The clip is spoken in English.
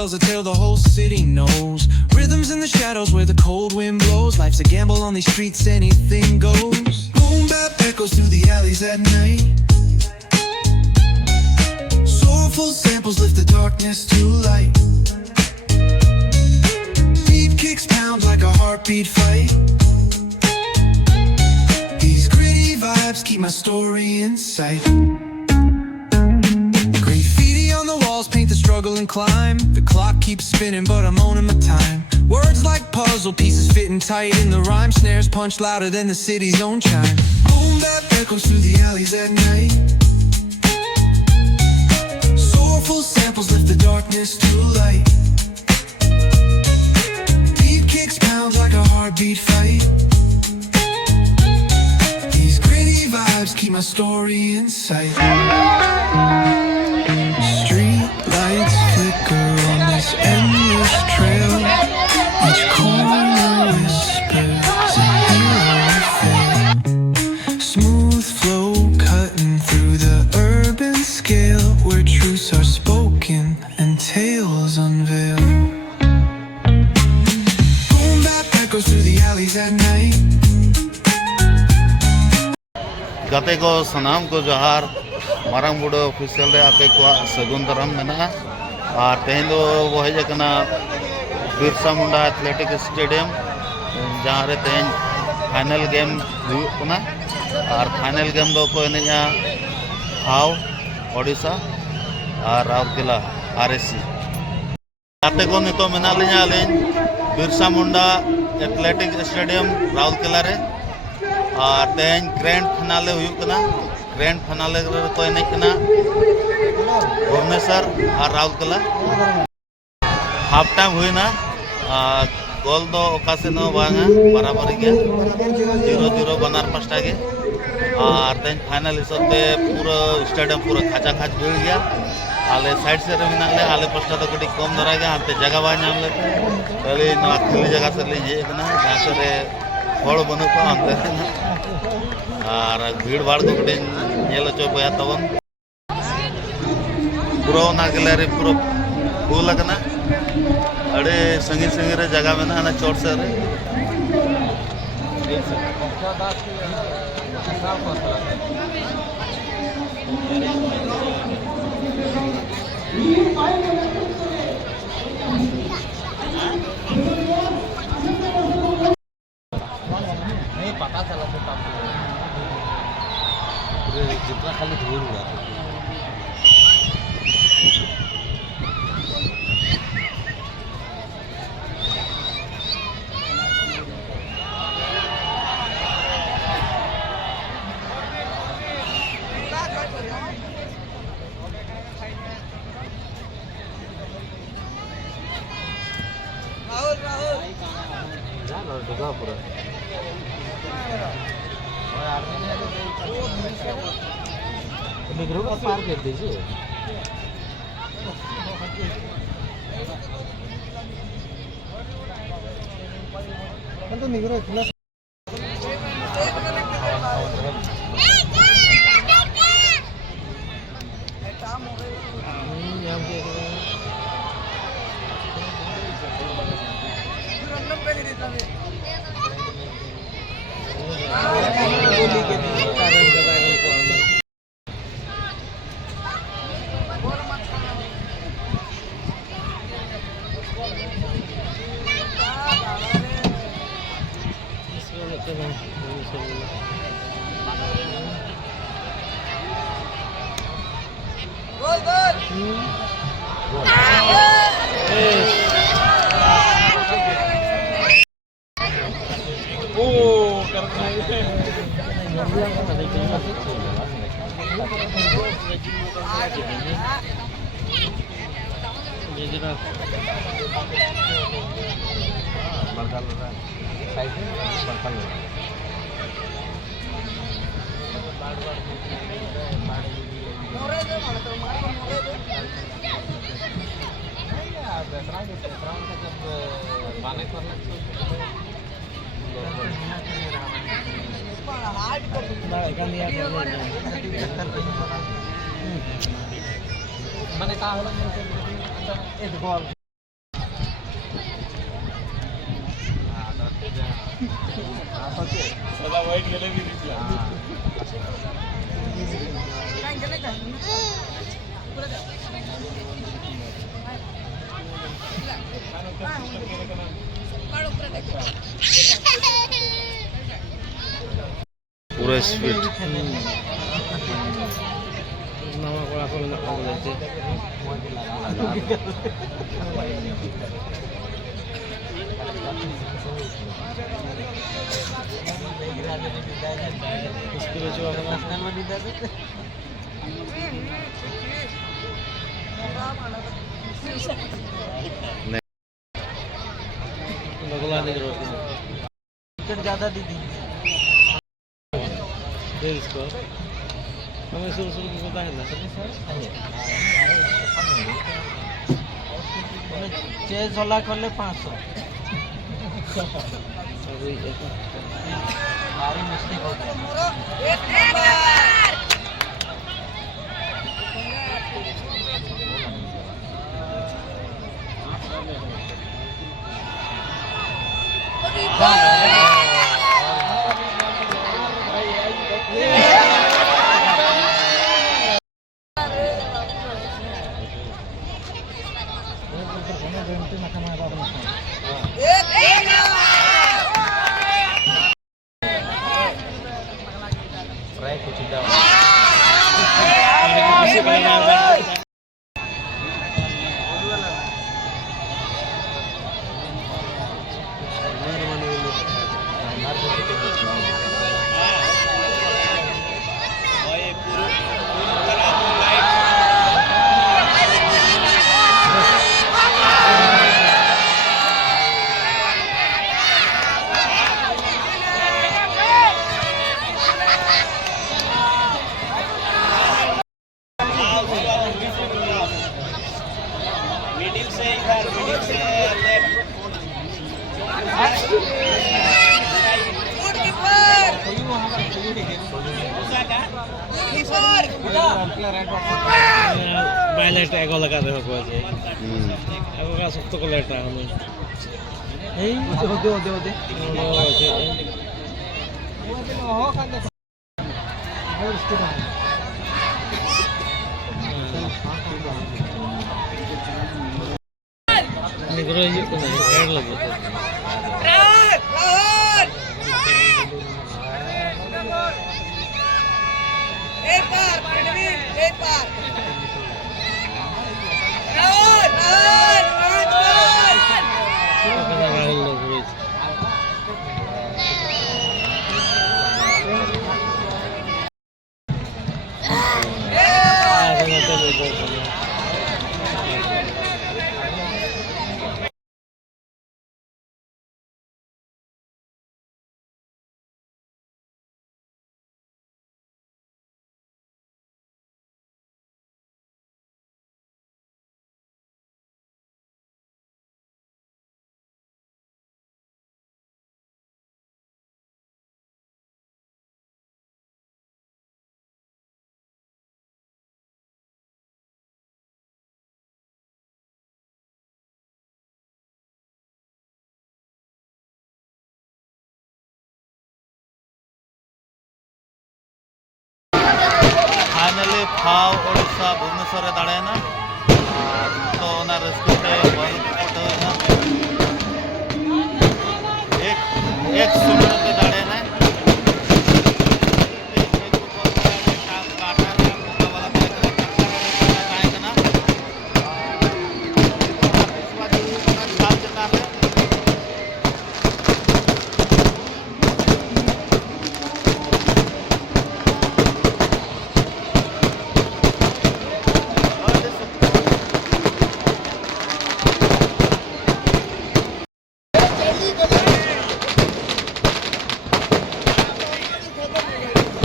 tells a tale the whole city knows. Rhythms in the shadows where the cold wind blows. Life's a gamble on these streets, anything goes. Boom bap echoes through the alleys at night. Soulful samples lift the darkness to light. Beat kicks pound like a heartbeat fight. These gritty vibes keep my story in sight. Graffiti on the walls paint the struggle and climb. The clock keeps spinning but I'm owning my time. Words like puzzle pieces fitting tight in the rhyme. Snares punch louder than the city's own chime. Boom bap echoes through the alleys at night. Soulful samples lift the darkness to light. Beat kicks pounds like a heartbeat fight. These gritty vibes keep my story in sight. Street lights flicker on this endless trail. Each corner whispers a hero feel. Smooth flow cutting through the urban scale, where truths are spoken and tales unveil. Boom bap echoes through the alleys at night. गाते को सनाम को जोहार Marang बुड़ो official रे आपे को सगुन दरम मेना और तेन दो वो है जकना बिरसा मुंडा एथलेटिक स्टेडियम जहाँ रे तेन फाइनल गेम हुई और फाइनल गेम दो को एनेजा हाव ओडिशा और राउरकेला आरएससी गाते को नितो मेना लेना लेन बिरसा मुंडा एथलेटिक स्टेडियम राउरकेला रे और तेन ग्रैंड फाइनाले हुई ग्रैंड फाइनाले को एने भुवनेश्वर और राउरकेला हाफ टाइम हुई ना गोल दो ओकासे नो बांगा बराबर गया 0-0 बनार पास्टा के और तेन फाइनल हिसाबते पूरा स्टेडियम पूरा खाचा खाच भीड़ गया आले साइड से मिना ले आले पास्टा तो कटी कम धरा गया हमते जगह बा नाम ले पहले ना खाली जगह से ले जे ना जहां से हड़ बनु को अंदर और भीड़ भाड़ को कटी नेल चो बया तवन पूरा ना गैलरी पूरा फुल लगना अड़े संगी संगी रे जगह में ना चोट से रे नहीं पता चला पूरे जितना खाली धूल हुआ पूरा निगरों का पार कर दीजिए तो निगरों इतना पूरा sweet nama aku nak kamu aja. Isku coba kenalkan wanita itu. Bagulan di terus. Ikan ज़्यादा दीदी. Dia इसको. Kamu suruh-suruh kita tanya lah, sini sir. Cez वाला खोले 500. हमारी मिस्टेक हो गई. Violet ego लगा दे हो कोई ego का सब तो को लेटा हम ए दे हो खाने निकलो ये को नहीं रेड लगे एक बार फाइनली फाव ओडिशा भुवनेश्वर दाड़ेना तो रस्ते एक 1 मिनट